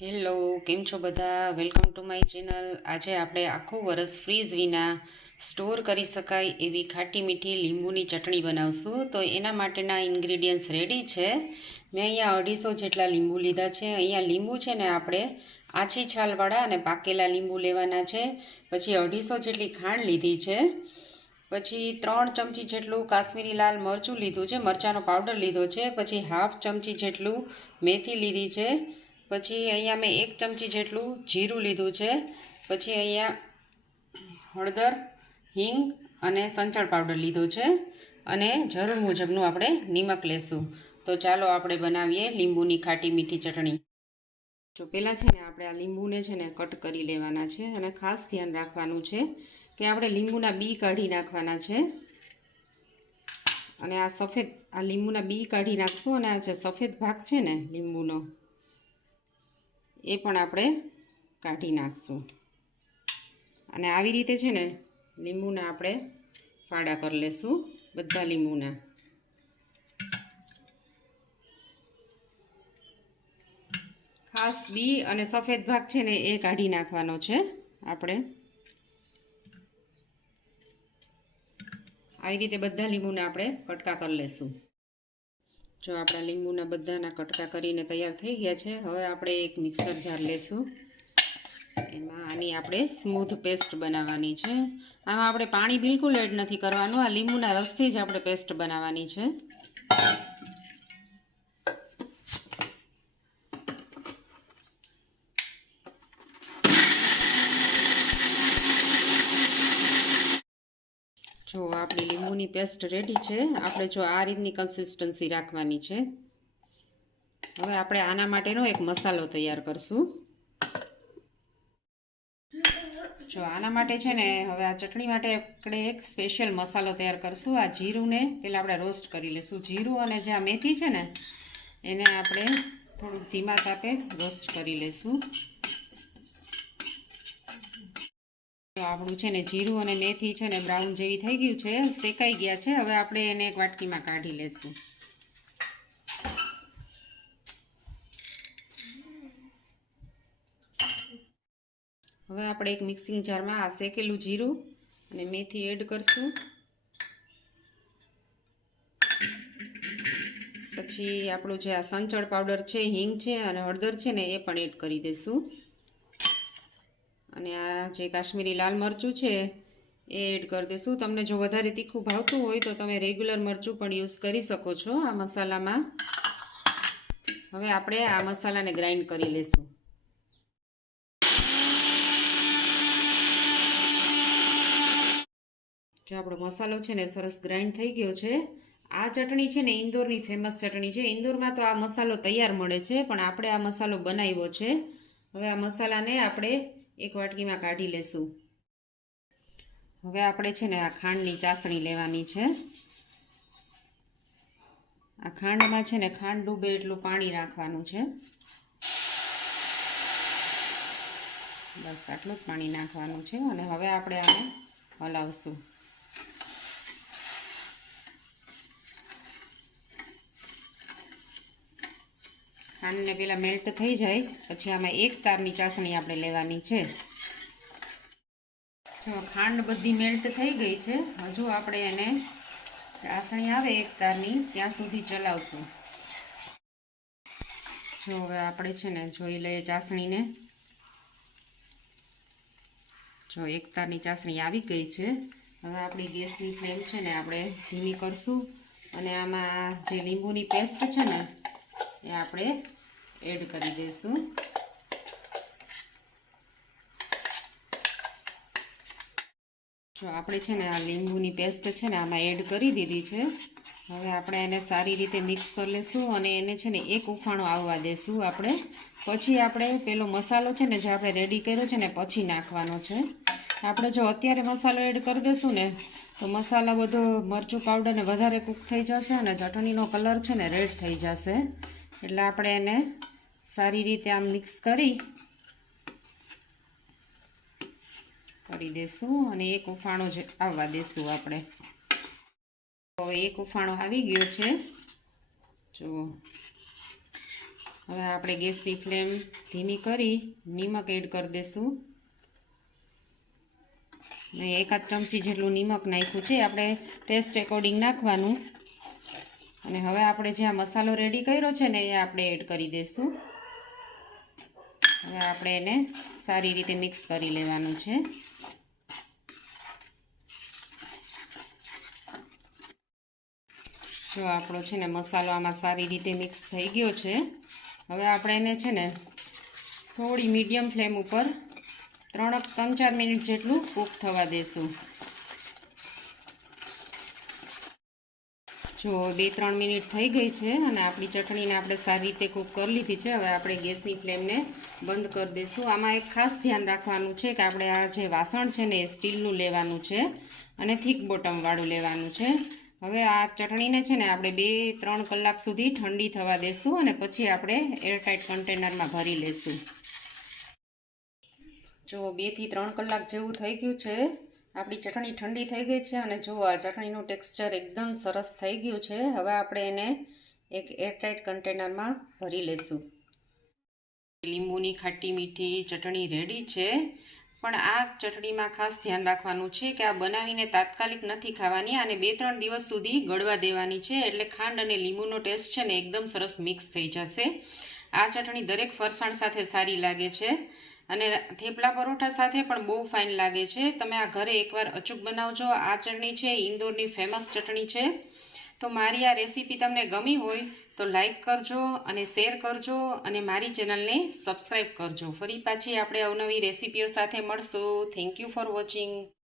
Hello, કેમ છો બધા? Welcome to my channel. આજે આપણે આખું વરસ ફ્રીઝ વિના સ્ટોર કરી શકાય એવી ખાટી મીઠી લીંબુની ચટણી બનાવશું. તો એના માટેના ઇન્ગ્રીડિયન્ટ્સ રેડી છે. મેં અહીંયા 250 જેટલા લીંબુ લીધા છે. અહીંયા લીંબુ છે ને આપણે આછી છાલવાળા અને પાકેલા લીંબુ લેવાના છે. પછી 250 જેટલી ખાંડ લીધી છે. પછી 3 ચમચી જેટલું કાશ્મીરી લાલ મરચું લીધું છે, મરચાંનો પાવડર લીધો છે. પછી 1/2 ચમચી જેટલું મેથી લીધી છે. પછી અહીંયા મેં 1 ચમચી જેટલું જીરું લીધું છે. પછી અહીંયા હળદર, હિંગ અને સંચળ પાવડર લીધો છે અને જરૂર મુજબનું આપણે નિમક લેશું. તો ચાલો આપણે બનાવીએ લીંબુની ખાટી મીઠી ચટણી. જો પહેલાં છે ને આપણે આ લીંબુને છે ને કટ કરી લેવાના છે અને ખાસ ધ્યાન રાખવાનું છે કે આપણે લીંબુના બી કાઢી નાખવાના છે. અને આ લીંબુના બી કાઢી નાખશું અને આ જે સફેદ ભાગ છે ને લીંબુનો એ પણ આપણે કાઢી નાખશું. અને આવી રીતે છે ને લીંબુના આપણે ફાડા કરી લેશું, બધા લીંબુના. ખાસ બી અને સફેદ ભાગ છે ને એ કાઢી નાખવાનો છે આપણે. આવી રીતે બધા લીંબુને આપણે કટકા કરી લેશું. જો આપણા લીંબુના બધાના કટકા કરીને તૈયાર થઈ ગયા છે. હવે આપણે એક મિક્સર જાર લેશું. એમાં આની આપણે સ્મૂથ પેસ્ટ બનાવવાની છે. આમાં આપણે પાણી બિલકુલ એડ નથી કરવાનું. આ લીંબુના રસથી જ આપણે પેસ્ટ બનાવવાની છે. જો આપણી લીંબુની પેસ્ટ રેડી છે. આપણે જો આ રીતની કન્સિસ્ટન્સી રાખવાની છે. હવે આપણે આના માટેનો એક મસાલો તૈયાર કરશું. જો આના માટે છે ને હવે આ ચટણી માટે આપણે એક સ્પેશિયલ મસાલો તૈયાર કરશું. આ જીરુંને પહેલાં આપણે રોસ્ટ કરી લઈશું. જીરું અને જે આ મેથી છે ને એને આપણે થોડુંક ધીમા તાપે રોસ્ટ કરી લઈશું. તો આપણું છે ને જીરું અને મેથી છે ને બ્રાઉન જેવી થઈ ગયું છે, શેકાઈ ગયા છે. હવે આપણે એને એક વાટકીમાં કાઢી લઈશું. હવે આપણે એક મિક્સિંગ જારમાં આ શેકેલું જીરું અને મેથી એડ કરશું. પછી આપણું જે આ સંચળ પાવડર છે, હિંગ છે અને હળદર છે ને એ પણ એડ કરી દઈશું. અને આ જે કાશ્મીરી લાલ મરચું છે એ એડ કરી દઈશું. તમને જો વધારે તીખું ભાવતું હોય તો તમે રેગ્યુલર મરચું પણ યુઝ કરી શકો છો આ મસાલામાં. હવે આપણે આ મસાલાને ગ્રાઇન્ડ કરી લઈશું. જો આપણો મસાલો છે ને સરસ ગ્રાઇન્ડ થઈ ગયો છે. આ ચટણી છે ને ઇન્દોરની ફેમસ ચટણી છે. ઇન્દોરમાં તો આ મસાલો તૈયાર મળે છે, પણ આપણે આ મસાલો બનાવ્યો છે. હવે આ મસાલાને આપણે એક વાટકીમાં કાઢી લેશું. હવે આપણે છે ને આ ખાંડની ચાસણી લેવાની છે. આ ખાંડમાં છે ને ખાંડ ડૂબે એટલું પાણી નાખવાનું છે. બસ આટલું જ પાણી નાખવાનું છે. અને હવે આપણે આને હલાવશું. ખાંડને પહેલાં મેલ્ટ થઈ જાય પછી આમાં એક તારની ચાસણી આપણે લેવાની છે. જો ખાંડ બધી મેલ્ટ થઈ ગઈ છે. હજુ આપણે એને ચાસણી આવે એક તારની ત્યાં સુધી ચલાવશું. જો હવે આપણે છે ને જોઈ લઈએ ચાસણીને. જો એક તારની ચાસણી આવી ગઈ છે. હવે આપણી ગેસની ફ્લેમ છે ને આપણે ધીમી કરશું અને આમાં જે લીંબુની પેસ્ટ છે ને એ આપણે એડ કરી દઈશું. જો આપણે છે ને આ લીંબુની પેસ્ટ છે ને આમાં એડ કરી દીધી છે. હવે આપણે એને સારી રીતે મિક્સ કરી લઈશું અને એને છે ને એક ઉફાણો આવવા દેશું આપણે. પછી આપણે પેલો મસાલો છે ને જે આપણે રેડી કર્યો છે ને પછી નાખવાનો છે. આપણે જો અત્યારે મસાલો એડ કરી દઈશું ને તો મસાલા બધો મરચું પાવડરને વધારે કૂક થઈ જશે અને ચટણીનો કલર છે ને રેડ થઈ જશે. એટલે આપણે એને સારી રીતે આમ મિક્સ કરી દઈશું અને એક ઉફાણો જ આવવા દઈશું આપણે. તો એક ઉફાણો આવી ગયો છે. જુઓ હવે આપણે ગેસની ફ્લેમ ધીમી કરી નિમક એડ કરી દઈશું ને 1 ચમચી જેટલું નિમક નાખ્યું છે, આપણે ટેસ્ટ એકોર્ડિંગ નાખવાનું। અને હવે આપણે જે આ મસાલો રેડી કર્યો છે ને એ આપણે એડ કરી દઈશું। હવે આપણે એને સારી રીતે મિક્સ કરી લેવાનું છે। જો આપણો છે ને મસાલો આમાં સારી રીતે મિક્સ થઈ ગયો છે। હવે આપણે એને છે ને થોડી મીડિયમ ફ્લેમ ઉપર 3-4 મિનિટ જેટલું કૂક થવા દેશું। જો 2-3 મિનિટ થઈ ગઈ છે અને આપણી ચટણીને આપણે સારી રીતે કૂક કરી લીધી છે। હવે આપણે ગેસની ફ્લેમને બંધ કરી દઈશું। આમાં એક ખાસ ધ્યાન રાખવાનું છે કે આપણે આ જે વાસણ છે ને એ સ્ટીલનું લેવાનું છે અને થીક બોટમવાળું લેવાનું છે। હવે આ ચટણીને છે ને આપણે 2-3 કલાક સુધી ઠંડી થવા દેશું અને પછી આપણે એરટાઇટ કન્ટેનરમાં ભરી લેશું। જો 2 થી 3 કલાક જેવું થઈ ગયું છે, આપણી ચટણી ઠંડી થઈ ગઈ છે અને જો આ ચટણીનું ટેક્સચર એકદમ સરસ થઈ ગયું છે। હવે આપણે એને એક એરટાઇટ કન્ટેનરમાં ભરી લેશું। લીંબુની ખાટી મીઠી ચટણી રેડી છે, પણ આ ચટણીમાં ખાસ ધ્યાન રાખવાનું છે કે આ બનાવીને તાત્કાલિક નથી ખાવાની, આને 2-3 દિવસ સુધી ગળવા દેવાની છે, એટલે ખાંડ અને લીંબુનો ટેસ્ટ છે ને એકદમ સરસ મિક્સ થઈ જશે। આ ચટણી દરેક ફરસાણ સાથે સારી લાગે છે અને થેપલા પરોઠા સાથે પણ બહુ ફાઇન લાગે છે। તમે આ ઘરે એકવાર અચૂક બનાવજો। આ ચટણી છે ઇન્દોરની ફેમસ ચટણી છે। તો મારી આ રેસીપી તમને ગમી હોય તો લાઈક કરજો અને શેર કરજો અને મારી ચેનલને સબસ્ક્રાઈબ કરજો। ફરી પાછી આપણે અવનવી રેસીપીઓ સાથે મળશું। Thank you for watching.